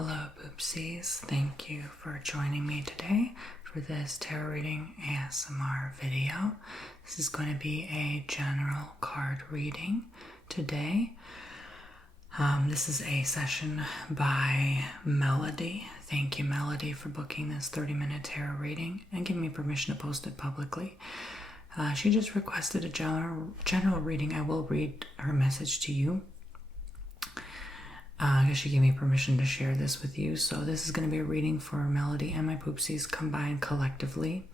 Hello, Poopsies. Thank you for joining me today for this tarot reading ASMR video. This is going to be a general card reading today. This is a session by Melody. Thank you, Melody, for booking this 30-minute tarot reading and giving me permission to post it publicly. She just requested a general reading. I will read her message to you. She gave me permission to share this with you. So this is going to be a reading for Melody and my Poopsies combined collectively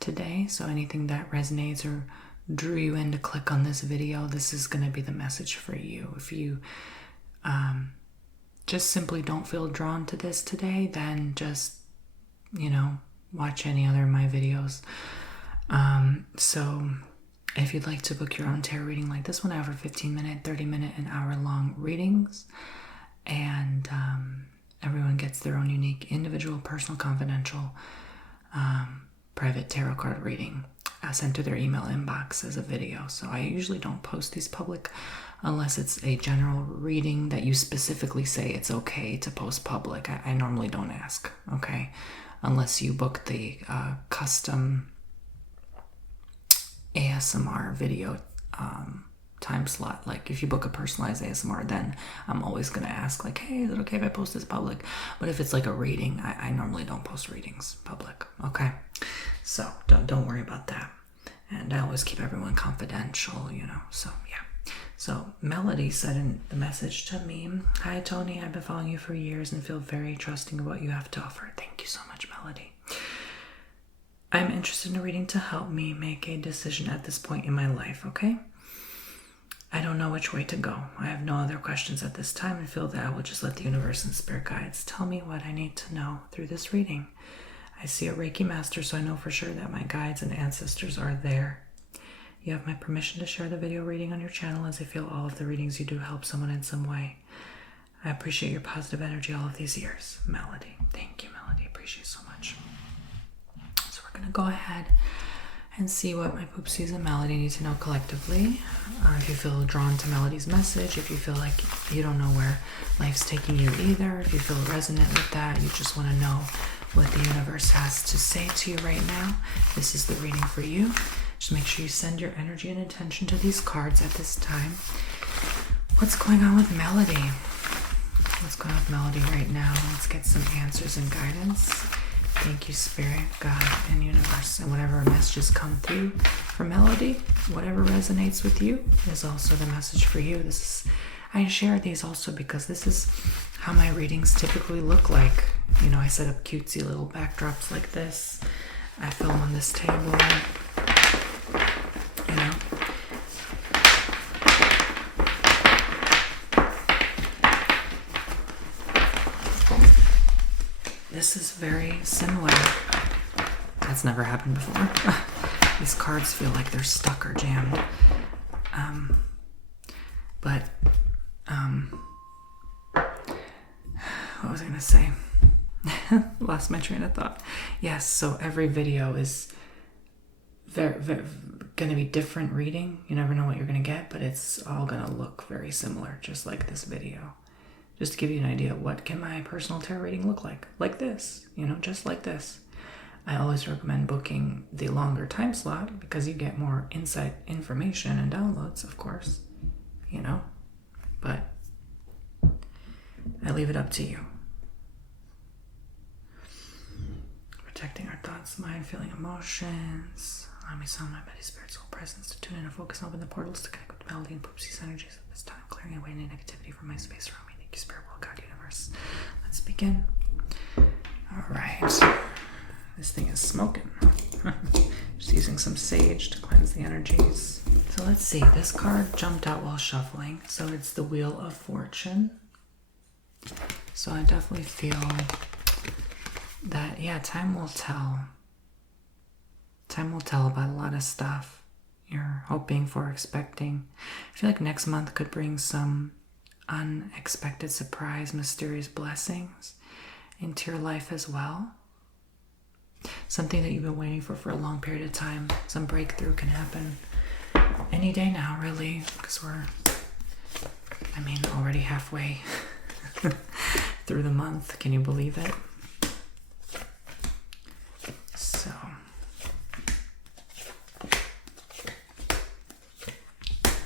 today. So anything that resonates or drew you in to click on this video, this is going to be the message for you. If you just simply don't feel drawn to this today, then just, watch any other of my videos. So if you'd like to book your own tarot reading like this one, I offer 15-minute, 30-minute, and hour-long readings. And everyone gets their own unique, individual, personal, confidential, private tarot card reading sent to their email inbox as a video. So I usually don't post these public unless it's a general reading that you specifically say it's okay to post public. I normally don't ask, okay? Unless you book the custom ASMR video time slot. Like if you book a personalized ASMR, then I'm always going to ask like, hey, is it okay if I post this public? But if it's like a reading, I normally don't post readings public, okay? So don't worry about that. And I always keep everyone confidential, so yeah. So Melody said in the message to me, "Hi Tony, I've been following you for years and feel very trusting of what you have to offer." Thank you so much, Melody. "I'm interested in a reading to help me make a decision at this point in my life, okay? I don't know which way to go. I have no other questions at this time and feel that I will just let the universe and spirit guides tell me what I need to know through this reading. I see a Reiki master, so I know for sure that my guides and ancestors are there. You have my permission to share the video reading on your channel, as I feel all of the readings you do help someone in some way. I appreciate your positive energy all of these years. Melody." Thank you, Melody. Appreciate it so much. So we're going to go ahead and see what my Poopsies and Melody need to know collectively. If you feel drawn to Melody's message, if you feel like you don't know where life's taking you either, if you feel resonant with that, you just want to know what the universe has to say to you right now, this is the reading for you. Just make sure you send your energy and attention to these cards at this time. What's going on with Melody? What's going on with Melody right now? Let's get some answers and guidance. Thank you, Spirit, God, and Universe. And whatever messages come through for Melody, whatever resonates with you is also the message for you. I share these also because this is how my readings typically look like. I set up cutesy little backdrops like this. I film on this table. This is very similar. That's never happened before. These cards feel like they're stuck or jammed. What was I going to say? Lost my train of thought. Yes, so every video is very going to be different reading. You never know what you're going to get, but it's all going to look very similar, just like this video. Just to give you an idea, what can my personal tarot reading look like? Like this, just like this. I always recommend booking the longer time slot because you get more insight, information, and downloads, of course, But I leave it up to you. Protecting our thoughts, mind, feeling, emotions. Allow me some of my body, spirit, soul presence to tune in and focus and open the portals to connect with Melody and Poopsie's energies at this time, clearing away any negativity from my space around me. Thank you, Spirit, World, God, Universe. Let's begin. All right. This thing is smoking. Just using some sage to cleanse the energies. So let's see. This card jumped out while shuffling. So it's the Wheel of Fortune. So I definitely feel that, time will tell. Time will tell about a lot of stuff you're hoping for, expecting. I feel like next month could bring some unexpected surprise, mysterious blessings into your life as well. Something that you've been waiting for a long period of time. Some breakthrough can happen any day now, really, because we're, already halfway through the month. Can you believe it? So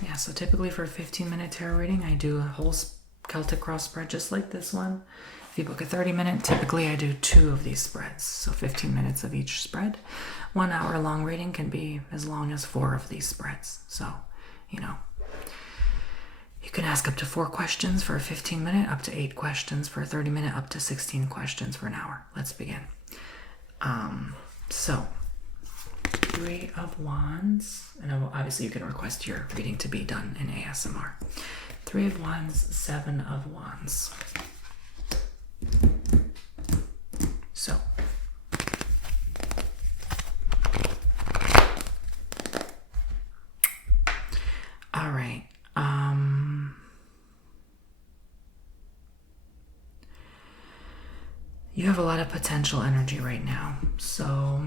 yeah, so typically for a 15-minute tarot reading, I do a whole Celtic cross spread just like this one. If you book a 30-minute, typically I do 2 of these spreads, so 15 minutes of each spread. 1 hour long reading can be as long as 4 of these spreads. So, you can ask up to 4 questions for a 15-minute, up to 8 questions for a 30-minute, up to 16 questions for an hour. Let's begin. So 3 of Wands, and obviously you can request your reading to be done in ASMR. 3 of Wands, 7 of Wands. So all right. You have a lot of potential energy right now. So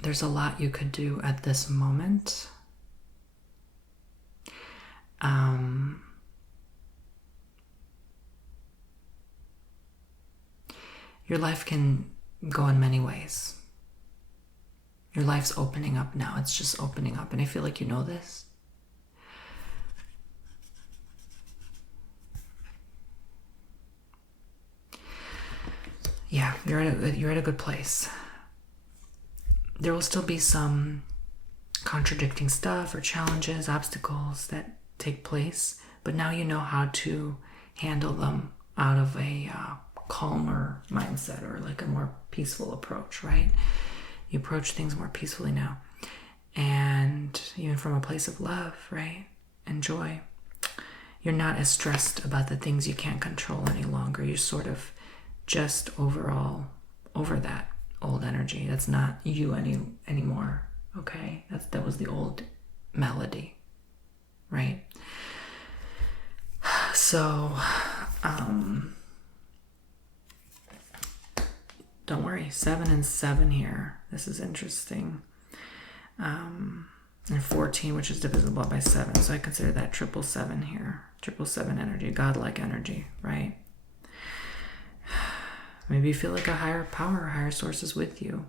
there's a lot you could do at this moment. Your life can go in many ways. Your life's opening up now. It's just opening up. And I feel like you know this. Yeah, you're at a good place. There will still be some contradicting stuff or challenges, obstacles that take place, but now you know how to handle them out of a calmer mindset, or like a more peaceful approach, right? You approach things more peacefully now, and even from a place of love, right, and joy. You're not as stressed about the things you can't control any longer. You sort of just overall over that old energy. That's not you anymore. Okay, that was the old melody, right? So don't worry. 7 and 7 here. This is interesting. And 14, which is divisible by 7. So I consider that 777 here. 777 energy, godlike energy, right? Maybe you feel like a higher power or higher source is with you.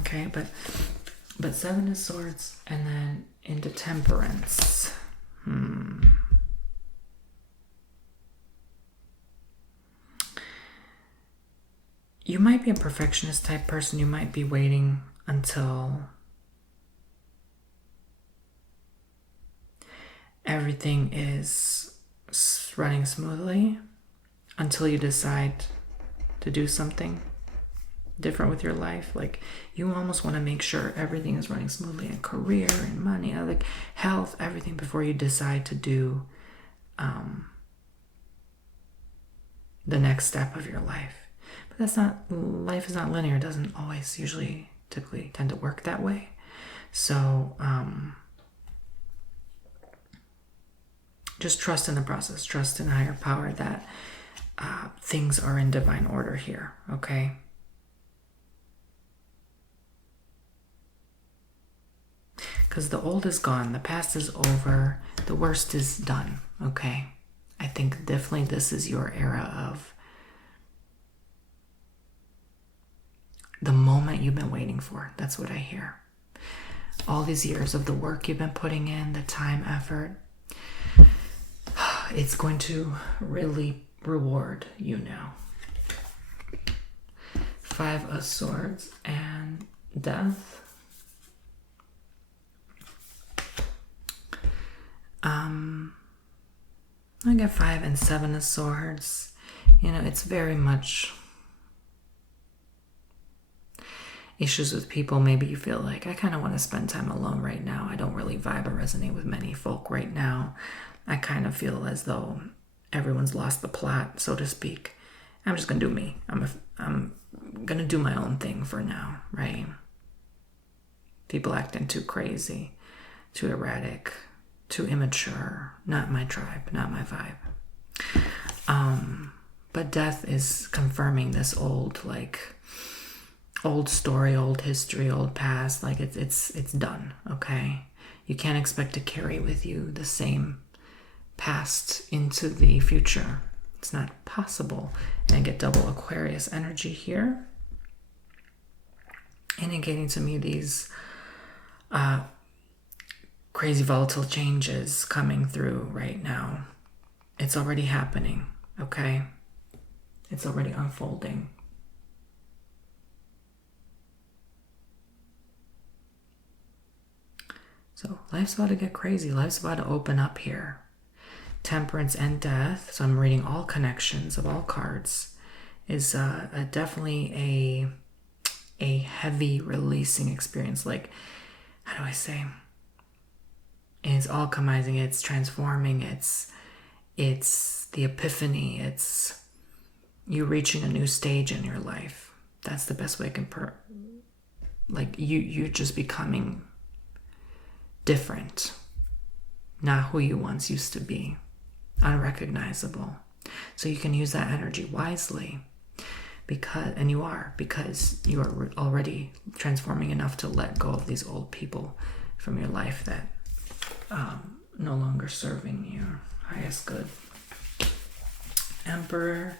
Okay, but 7 is swords, and then into temperance. You might be a perfectionist type person. You might be waiting until everything is running smoothly, until you decide to do something different with your life. Like, you almost want to make sure everything is running smoothly in career and money, like health, everything, before you decide to do the next step of your life. But that's not, life is not linear. It doesn't always typically tend to work that way. So just trust in the process, trust in a higher power that things are in divine order here, okay? Because the old is gone, the past is over, the worst is done, okay? I think definitely this is your era of the moment you've been waiting for. That's what I hear. All these years of the work you've been putting in, the time, effort, it's going to really reward you now. 5 of Swords and Death. I got 5 and 7 of Swords. It's very much issues with people. Maybe you feel like, I kind of want to spend time alone right now. I don't really vibe or resonate with many folk right now. I kind of feel as though everyone's lost the plot, so to speak. I'm just going to do me. I'm going to do my own thing for now, right? People acting too crazy, too erratic, too immature. Not my tribe, not my vibe. But Death is confirming this old story, old history, old past. Like it's done, okay? You can't expect to carry with you the same past into the future. It's not possible. And I get double Aquarius energy here, indicating to me these crazy volatile changes coming through right now. It's already happening, okay? It's already unfolding. So life's about to get crazy. Life's about to open up here. Temperance and death. So I'm reading all connections of all cards. Is definitely a heavy releasing experience. Like, how do I say? It's alchemizing. It's transforming. It's the epiphany. It's you reaching a new stage in your life. That's the best way I can like you're just becoming different, not who you once used to be, unrecognizable. So you can use that energy wisely, because you are already transforming enough to let go of these old people from your life that no longer serving your highest good. Emperor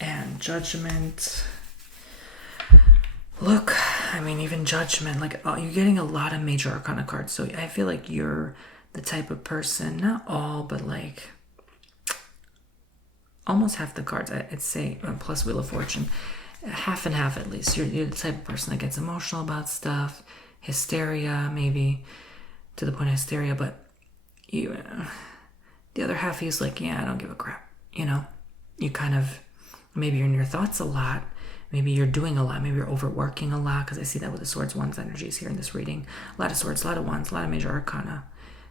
and Judgment. Look, I mean, even Judgment, like you're getting a lot of major arcana cards. So I feel like you're the type of person, not all, but like almost half the cards, I'd say, plus Wheel of Fortune, half and half at least. You're the type of person that gets emotional about stuff, hysteria, maybe to the point of hysteria, but you, the other half is like, yeah, I don't give a crap, you know? You kind of, maybe you're in your thoughts a lot. Maybe you're doing a lot. Maybe you're overworking a lot, because I see that with the Swords, Wands energies here in this reading. A lot of Swords, a lot of Wands, a lot of major arcana.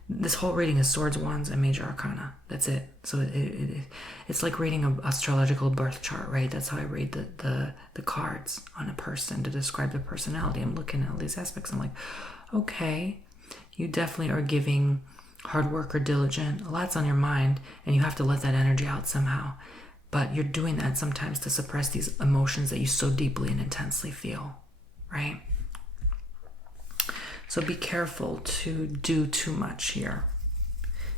This whole reading is Swords, Wands, and major arcana. That's it. So it's like reading an astrological birth chart, right? That's how I read the cards on a person to describe their personality. I'm looking at all these aspects. I'm like, okay, you definitely are giving hard work or diligent. A lot's on your mind, and you have to let that energy out somehow. But you're doing that sometimes to suppress these emotions that you so deeply and intensely feel, right? So be careful to do too much here,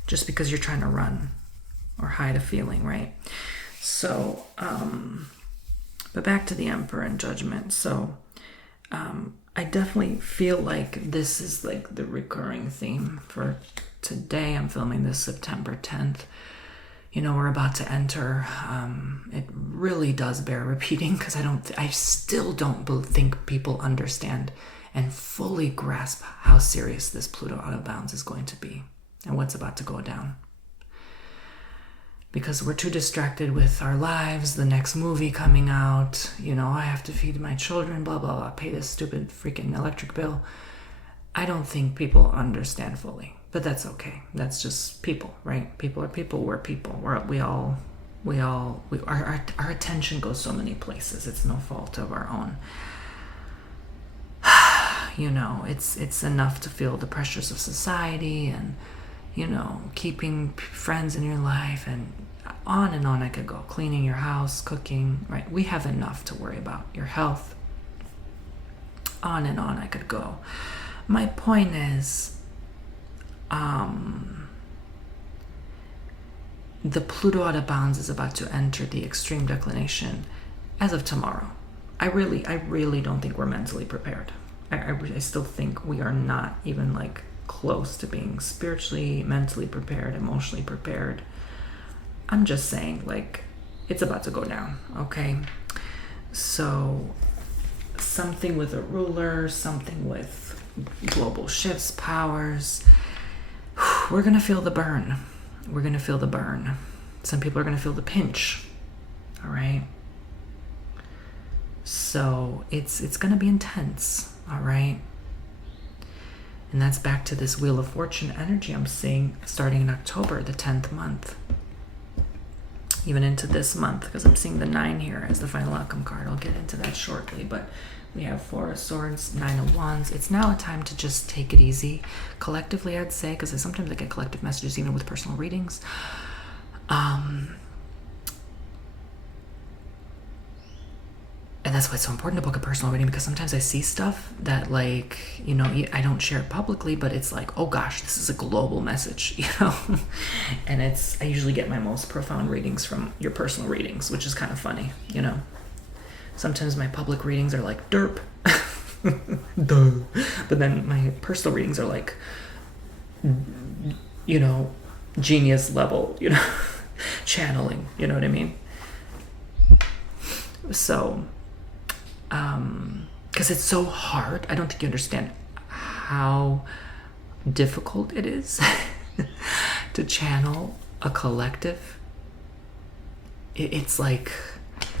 just because you're trying to run or hide a feeling, right? So, but back to the Emperor and Judgment. So I definitely feel like this is like the recurring theme for today. I'm filming this September 10th. You know, we're about to enter. It really does bear repeating, because I still don't think people understand and fully grasp how serious this Pluto out of bounds is going to be and what's about to go down. Because we're too distracted with our lives, the next movie coming out, you know, I have to feed my children, blah, blah, blah, pay this stupid freaking electric bill. I don't think people understand fully. But that's okay. That's just people, right? People are people. We're people. Our attention goes so many places. It's no fault of our own. You know, it's enough to feel the pressures of society and, you know, keeping friends in your life, and on I could go. Cleaning your house, cooking, right? We have enough to worry about. Your health. On I could go. My point is, the Pluto out of bounds is about to enter the extreme declination as of tomorrow. I really don't think we're mentally prepared. I still think we are not even like close to being spiritually, mentally prepared, emotionally prepared. I'm just saying, like, it's about to go down, okay? So something with a ruler, something with global shifts, powers. We're going to feel the burn. We're going to feel the burn. Some people are going to feel the pinch. All right? So it's going to be intense. All right? And that's back to this Wheel of Fortune energy I'm seeing starting in October, the 10th month. Even into this month, because I'm seeing the 9 here as the final outcome card. I'll get into that shortly, but we have 4 of Swords, 9 of Wands. It's now a time to just take it easy. Collectively, I'd say, because sometimes I get collective messages even with personal readings. And that's why it's so important to book a personal reading, because sometimes I see stuff that, like, you know, I don't share it publicly, but it's like, oh gosh, this is a global message, you know. And I usually get my most profound readings from your personal readings, which is kind of funny, you know. Sometimes my public readings are like derp. Duh. But then my personal readings are like, you know, genius level, you know, channeling, you know what I mean? So, because it's so hard. I don't think you understand how difficult it is to channel a collective. It's like,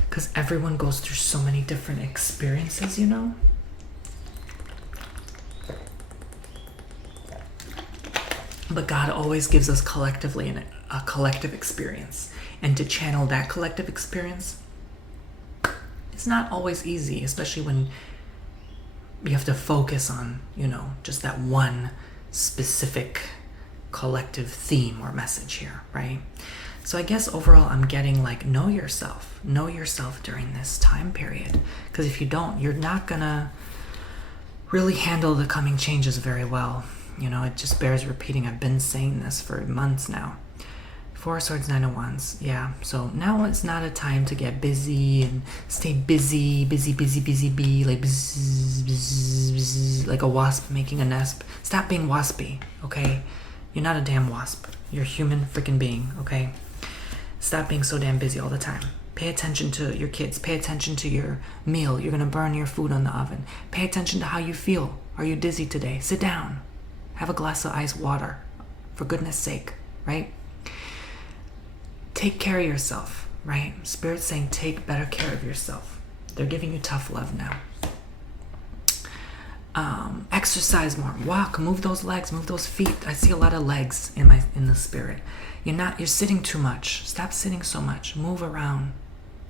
because everyone goes through so many different experiences, you know? But God always gives us collectively a collective experience. And to channel that collective experience, it's not always easy, especially when you have to focus on, you know, just that one specific collective theme or message here, right? So I guess overall I'm getting like, know yourself during this time period. Because if you don't, you're not gonna really handle the coming changes very well. You know, it just bears repeating. I've been saying this for months now. 4 Swords, 9 of Wands. Yeah, so now it's not a time to get busy and stay busy, like bzz, bzz, bzz, like a wasp making a nest. Stop being waspy, okay? You're not a damn wasp. You're a human freaking being, okay? Stop being so damn busy all the time. Pay attention to your kids. Pay attention to your meal. You're gonna burn your food on the oven. Pay attention to how you feel. Are you dizzy today? Sit down. Have a glass of ice water, for goodness sake, right? Take care of yourself, right? Spirit's saying take better care of yourself. They're giving you tough love now. Exercise more. Walk, move those legs, move those feet. I see a lot of legs in the spirit. You're sitting too much. Stop sitting so much. Move around.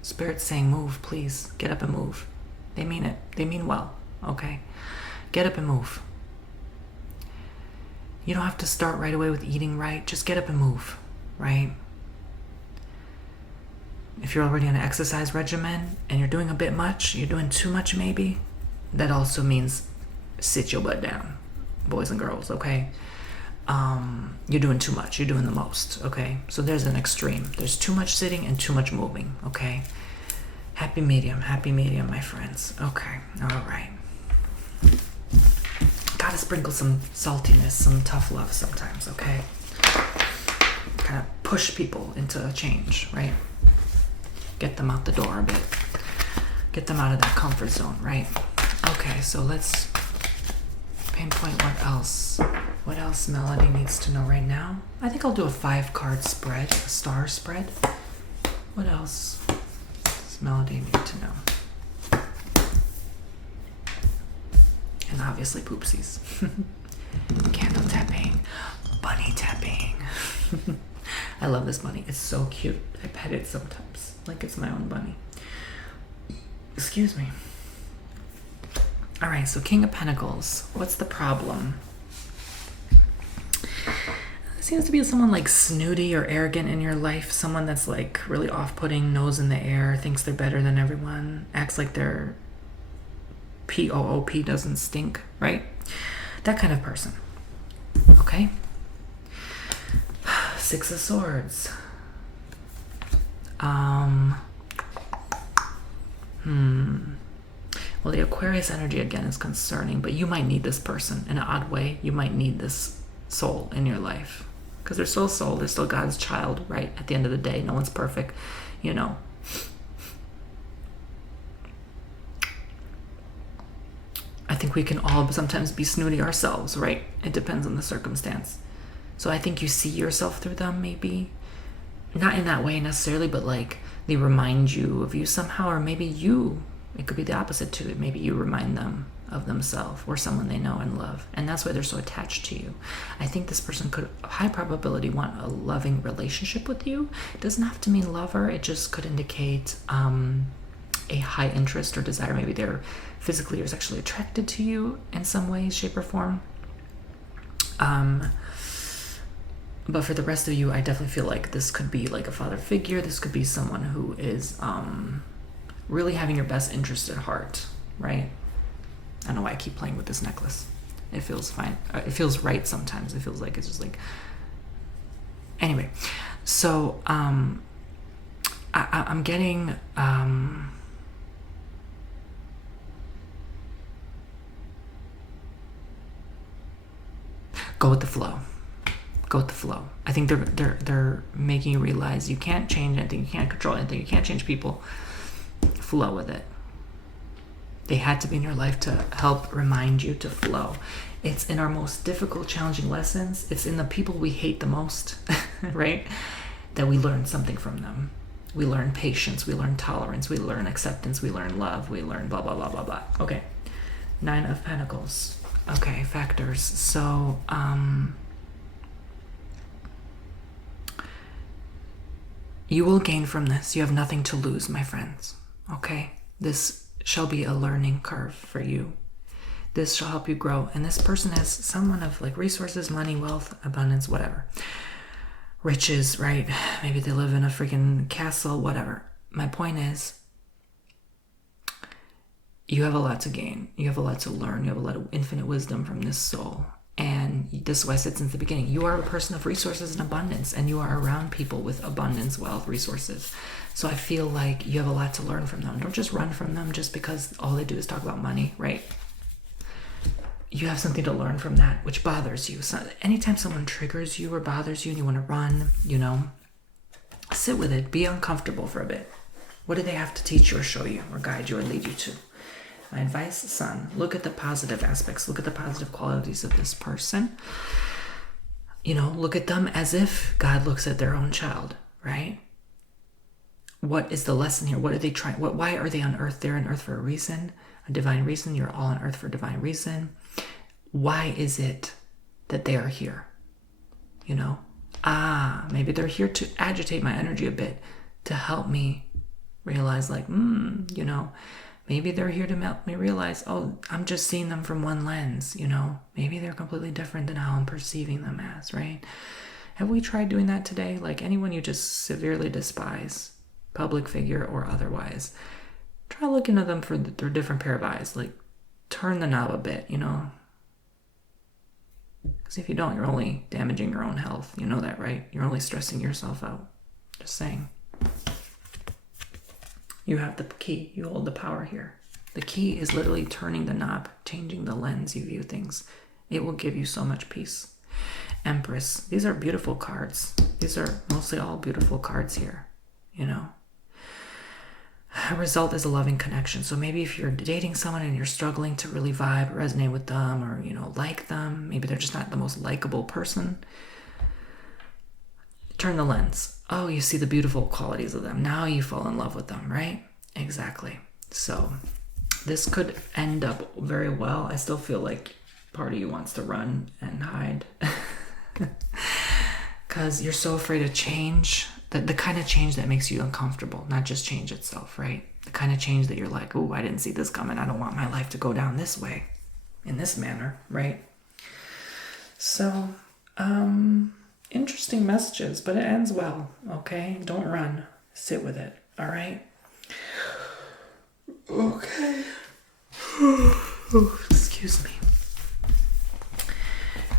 Spirit's saying move, please. Get up and move. They mean it. They mean well, okay? Get up and move. You don't have to start right away with eating right. Just get up and move, right? If you're already on an exercise regimen and you're doing a bit much, you're doing too much maybe, that also means sit your butt down, boys and girls, okay? You're doing too much. You're doing the most, okay? So there's an extreme. There's too much sitting and too much moving, okay? Happy medium, my friends. Okay, all right. Gotta sprinkle some saltiness, some tough love sometimes, okay? Kind of push people into a change, right? Get them out the door a bit. Get them out of that comfort zone, right? Okay, so let's pinpoint what else. What else Melody needs to know right now? I think I'll do a 5-card spread, a star spread. What else does Melody need to know? And obviously poopsies. Candle tapping. Bunny tapping. I love this bunny. It's so cute. I pet it sometimes. Like it's my own bunny. Excuse me. Alright, so King of Pentacles. What's the problem? Seems to be someone like snooty or arrogant in your life. Someone that's like really off-putting, nose in the air, thinks they're better than everyone, acts like their P-O-O-P doesn't stink, right? That kind of person. Okay? 6 of Swords. Well, the Aquarius energy again is concerning, but you might need this person in an odd way. You might need this soul in your life. Because they're still a soul, they're still God's child, right? At the end of the day, no one's perfect, you know. I think we can all sometimes be snooty ourselves, right? It depends on the circumstance. So I think you see yourself through them, maybe. Not in that way necessarily, but like they remind you of you somehow, or maybe it could be the opposite too. Maybe you remind them of themselves or someone they know and love, and that's why they're so attached to you. I think this person could, high probability, want a loving relationship with you. It doesn't have to mean lover. It just could indicate a high interest or desire. Maybe they're physically or sexually attracted to you in some way, shape, or form. But for the rest of you, I definitely feel like this could be like a father figure. This could be someone who is really having your best interest at heart, right? I don't know why I keep playing with this necklace. It feels fine. It feels right sometimes. It feels like it's just like... Anyway, so I'm getting... Go with the flow. Go with the flow. I think they're making you realize you can't change anything, you can't control anything, you can't change people. Flow with it. They had to be in your life to help remind you to flow. It's in our most difficult, challenging lessons. It's in the people we hate the most, right? That we learn something from them. We learn patience, we learn tolerance, we learn acceptance, we learn love, we learn blah, blah, blah, blah, blah. Okay. 9 of Pentacles. Okay, factors. So, you will gain from this. You have nothing to lose, my friends. Okay? This shall be a learning curve for you. This shall help you grow. And this person has someone of like resources, money, wealth, abundance, whatever. Riches, right? Maybe they live in a freaking castle, whatever. My point is, you have a lot to gain. You have a lot to learn. You have a lot of infinite wisdom from this soul. And this is why I said since the beginning, you are a person of resources and abundance, and you are around people with abundance, wealth, resources. So I feel like you have a lot to learn from them. Don't just run from them just because all they do is talk about money, right? You have something to learn from that, which bothers you. So anytime someone triggers you or bothers you and you want to run, sit with it. Be uncomfortable for a bit. What do they have to teach you or show you or guide you or lead you to? My advice, son, look at the positive aspects. Look at the positive qualities of this person. Look at them as if God looks at their own child, right? What is the lesson here? What are they trying? Why are they on earth? They're on earth for a reason, a divine reason. You're all on earth for a divine reason. Why is it that they are here? Maybe they're here to agitate my energy a bit, to help me realize maybe they're here to help me realize, I'm just seeing them from one lens, Maybe they're completely different than how I'm perceiving them as, right? Have we tried doing that today? Like anyone you just severely despise, public figure or otherwise, try looking at them through a different pair of eyes. Like, turn the knob a bit, Because if you don't, you're only damaging your own health. You know that, right? You're only stressing yourself out. Just saying. You have the key. You hold the power here. The key is literally turning the knob, changing the lens you view things. It will give you so much peace. Empress. These are beautiful cards. These are mostly all beautiful cards here. A result is a loving connection. So maybe if you're dating someone and you're struggling to really vibe, resonate with them, or, like them, maybe they're just not the most likable person, turn the lens. Oh, you see the beautiful qualities of them. Now you fall in love with them, right? Exactly. So this could end up very well. I still feel like part of you wants to run and hide because you're so afraid of change. The kind of change that makes you uncomfortable, not just change itself, right? The kind of change that you're like, oh, I didn't see this coming. I don't want my life to go down this way, in this manner, right? So, interesting messages, but it ends well, okay? Don't run. Sit with it, all right? Okay. Excuse me.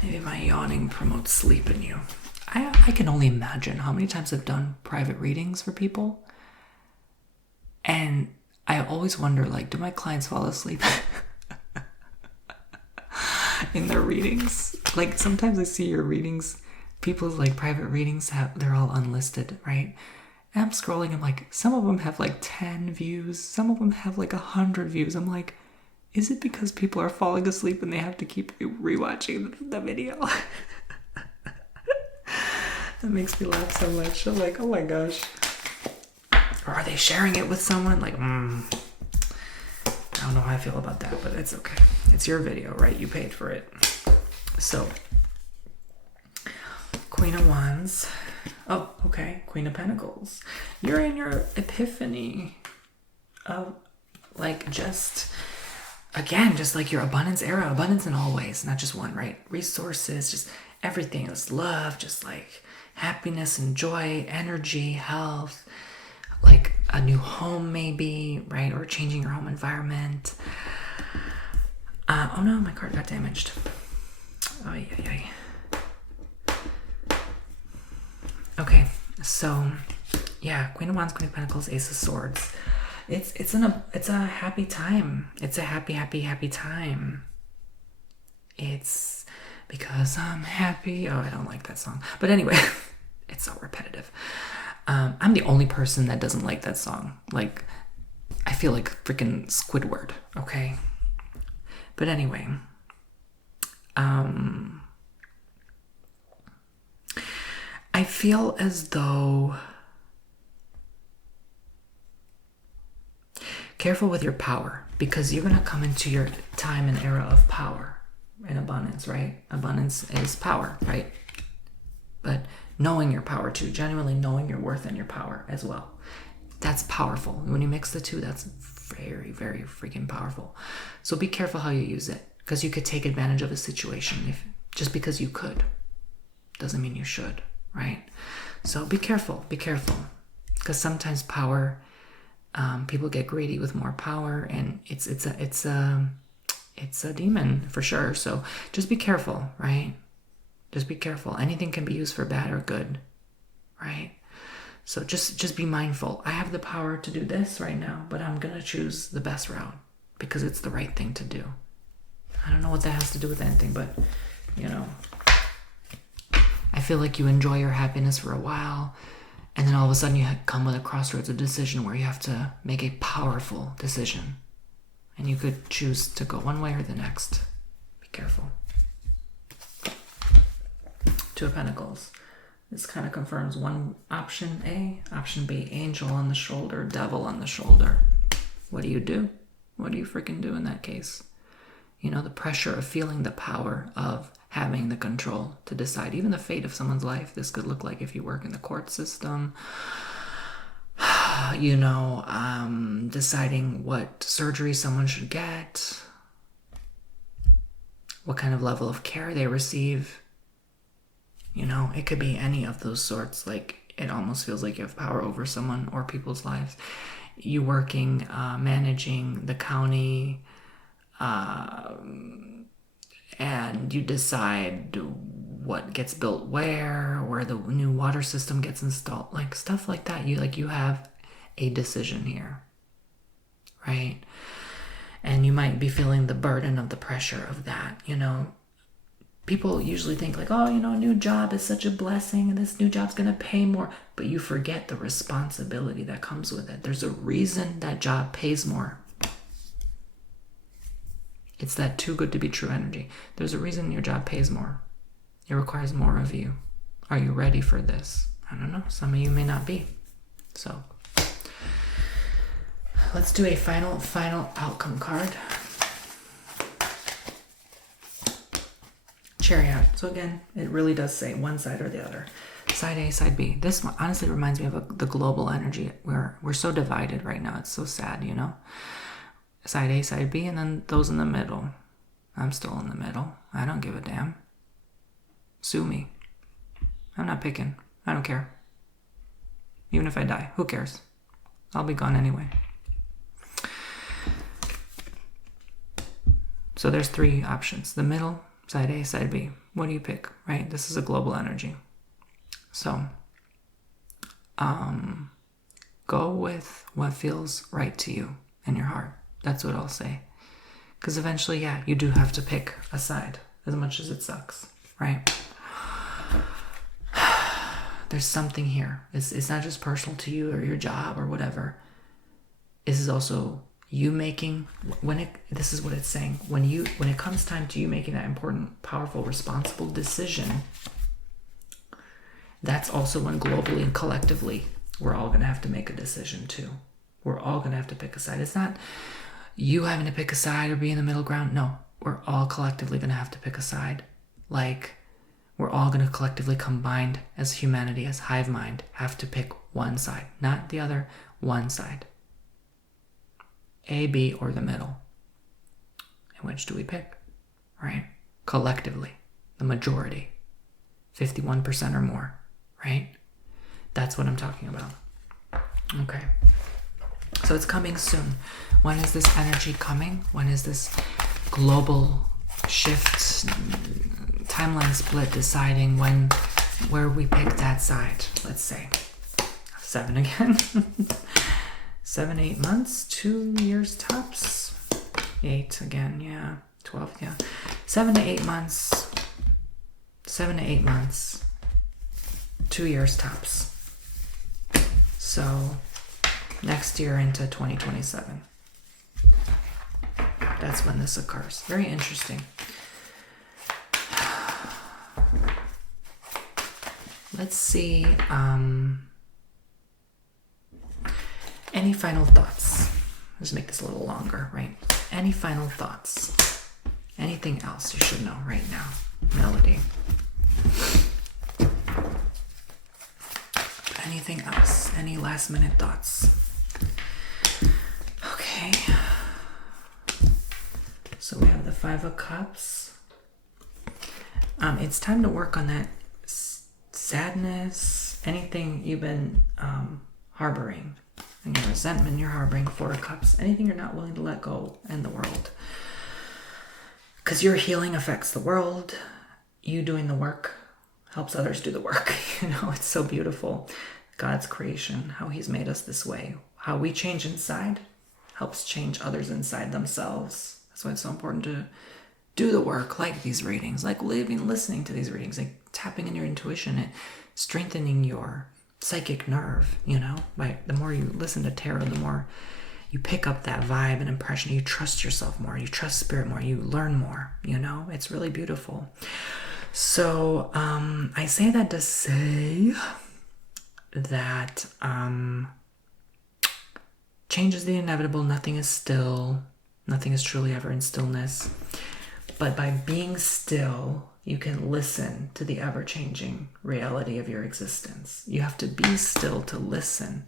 Maybe my yawning promotes sleep in you. I can only imagine how many times I've done private readings for people. And I always wonder, do my clients fall asleep in their readings? Sometimes I see your readings, people's private readings, they're all unlisted, right? And I'm scrolling, I'm some of them have 10 views. Some of them have 100 views. I'm like, is it because people are falling asleep and they have to keep rewatching the video? That makes me laugh so much. I'm like, oh my gosh. Or are they sharing it with someone? I don't know how I feel about that, but it's okay. It's your video, right? You paid for it. So, Queen of Wands. Oh, okay. Queen of Pentacles. You're in your epiphany of just your abundance era. Abundance in all ways, not just one, right? Resources, just everything. It's love, just happiness and joy, energy, health, a new home maybe, right? Or changing your home environment. Oh no, my card got damaged. Ay, ay, ay. Okay, so yeah, Queen of Wands, Queen of Pentacles, Ace of Swords. It's a happy time. It's a happy time. It's because I'm happy. Oh, I don't like that song. But anyway, it's so repetitive. I'm the only person that doesn't like that song. Like, I feel like freaking Squidward, okay? But anyway, I feel as though careful with your power, because you're going to come into your time and era of power and abundance, right? Abundance is power, right? But knowing your power too, genuinely knowing your worth and your power as well. That's powerful. When you mix the two, that's very, very freaking powerful. So be careful how you use it, because you could take advantage of a situation. Just because you could doesn't mean you should, right? So be careful, because sometimes power, people get greedy with more power, and it's a demon for sure. So just be careful, right? Just be careful. Anything can be used for bad or good, right? So just be mindful. I have the power to do this right now, but I'm gonna choose the best route because it's the right thing to do. I don't know what that has to do with anything, but you know, I feel like you enjoy your happiness for a while, and then all of a sudden you come with a crossroads, a decision where you have to make a powerful decision, and you could choose to go one way or the next. Be careful. Two of Pentacles. This kind of confirms one option A. Option B, angel on the shoulder, devil on the shoulder. What do you do? What do you freaking do in that case? You know, the pressure of feeling the power of having the control to decide even the fate of someone's life. This could look like if you work in the court system, you know, deciding what surgery someone should get, what kind of level of care they receive. You know, it could be any of those sorts. Like, it almost feels like you have power over someone or people's lives. You working, managing the county, and you decide what gets built where the new water system gets installed, like stuff like that. You have a decision here, right? And you might be feeling the burden of the pressure of that, you know. People usually think like, oh, you know, a new job is such a blessing and this new job's going to pay more. But you forget the responsibility that comes with it. There's a reason that job pays more. It's that too good to be true energy. There's a reason your job pays more. It requires more of you. Are you ready for this? I don't know. Some of you may not be. So let's do a final outcome card. Chariot. So again, it really does say one side or the other. Side A, side B. This one honestly reminds me of the global energy. We're so divided right now. It's so sad, you know. Side A, side B, and then those in the middle. I'm still in the middle. I don't give a damn. Sue me. I'm not picking. I don't care. Even if I die, who cares? I'll be gone anyway. So there's three options. The middle, side A, side B. What do you pick, right? This is a global energy. So, go with what feels right to you in your heart. That's what I'll say. Because eventually, yeah, you do have to pick a side, as much as it sucks, right? There's something here. It's not just personal to you or your job or whatever. This is also you making, this is what it's saying. When it comes time to you making that important, powerful, responsible decision, that's also when globally and collectively, we're all going to have to make a decision too. We're all going to have to pick a side. It's not you having to pick a side or be in the middle ground. No, we're all collectively going to have to pick a side. Like, we're all going to collectively combined as humanity, as hive mind, have to pick one side, not the other, one side. A, B, or the middle. And which do we pick? Right? Collectively, the majority, 51% or more, right? That's what I'm talking about. Okay. So it's coming soon. When is this energy coming? When is this global shift, timeline split deciding where we pick that side? Let's say 7 again. 7, 8 months, 2 years tops. 8 again, yeah. 12, yeah. 7 to 8 months. 7 to 8 months. 2 years tops. So next year into 2027. That's when this occurs. Very interesting. Let's see. Any final thoughts? Let's make this a little longer, right? Any final thoughts? Anything else you should know right now? Melody. Anything else? Any last minute thoughts? Okay. So we have the 5 of Cups. It's time to work on that sadness, anything you've been harboring, and your resentment you're harboring. 4 of Cups. Anything you're not willing to let go in the world. Because your healing affects the world. You doing the work helps others do the work. You know, it's so beautiful. God's creation, how he's made us this way. How we change inside helps change others inside themselves. That's why it's so important to do the work, like these readings, like listening to these readings, like tapping in your intuition and strengthening your psychic nerve, you know. The more you listen to tarot, the more you pick up that vibe and impression. You trust yourself more, you trust spirit more, you learn more, you know. It's really beautiful. So I say that to say that change is the inevitable. Nothing is still. Nothing is truly ever in stillness. But by being still, you can listen to the ever-changing reality of your existence. You have to be still to listen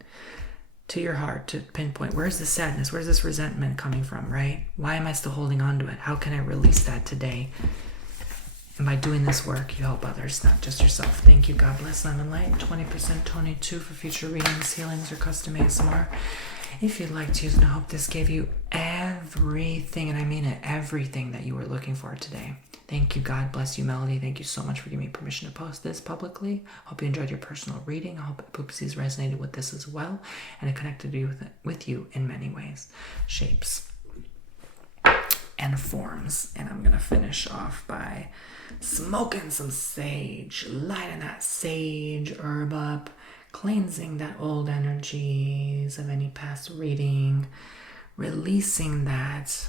to your heart, to pinpoint, where's this sadness, where's this resentment coming from, right? Why am I still holding on to it? How can I release that today? And by doing this work, you help others, not just yourself. Thank you. God bless. Lemon Light. 20% Tony 2 for future readings, healings, or custom ASMR. If you'd like to use it, I hope this gave you everything, and I mean it, everything that you were looking for today. Thank you. God bless you, Melody. Thank you so much for giving me permission to post this publicly. Hope you enjoyed your personal reading. I hope Poopsies resonated with this as well, and it connected with you in many ways, shapes, and forms. And I'm going to finish off by smoking some sage, lighting that sage herb up, cleansing that old energies of any past reading, releasing that,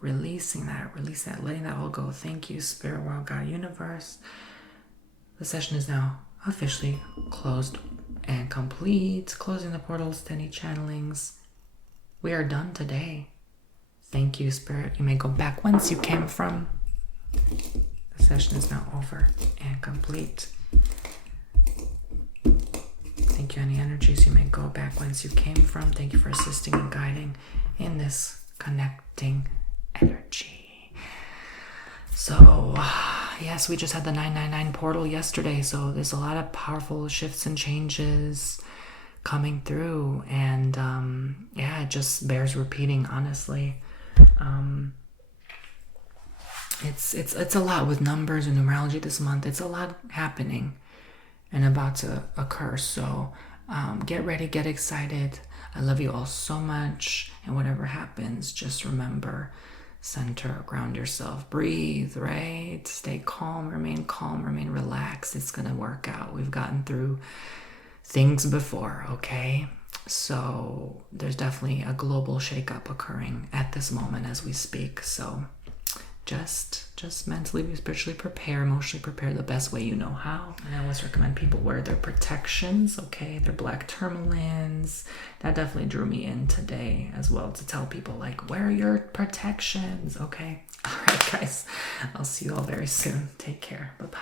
letting that all go. Thank you, Spirit World, God, Universe. The session is now officially closed and complete. Closing the portals to any channelings. We are done today. Thank you, Spirit. You may go back whence you came from. The session is now over and complete. Thank you, any energies. You may go back whence you came from. Thank you for assisting and guiding in this connecting energy. So, yes, we just had the 999 portal yesterday. So there's a lot of powerful shifts and changes coming through. And yeah, it just bears repeating, honestly. It's a lot with numbers and numerology this month. It's a lot happening and about to occur. So get ready, get excited. I love you all so much. And whatever happens, just remember, center, ground yourself, breathe, right? Stay calm, remain relaxed. It's going to work out. We've gotten through things before, okay? So there's definitely a global shakeup occurring at this moment as we speak. So just mentally, spiritually prepare, emotionally prepare the best way you know how. And I always recommend people wear their protections, okay? Their black tourmalines. That definitely drew me in today as well, to tell people, like, wear your protections, okay? All right, guys. I'll see you all very soon. Take care. Bye-bye.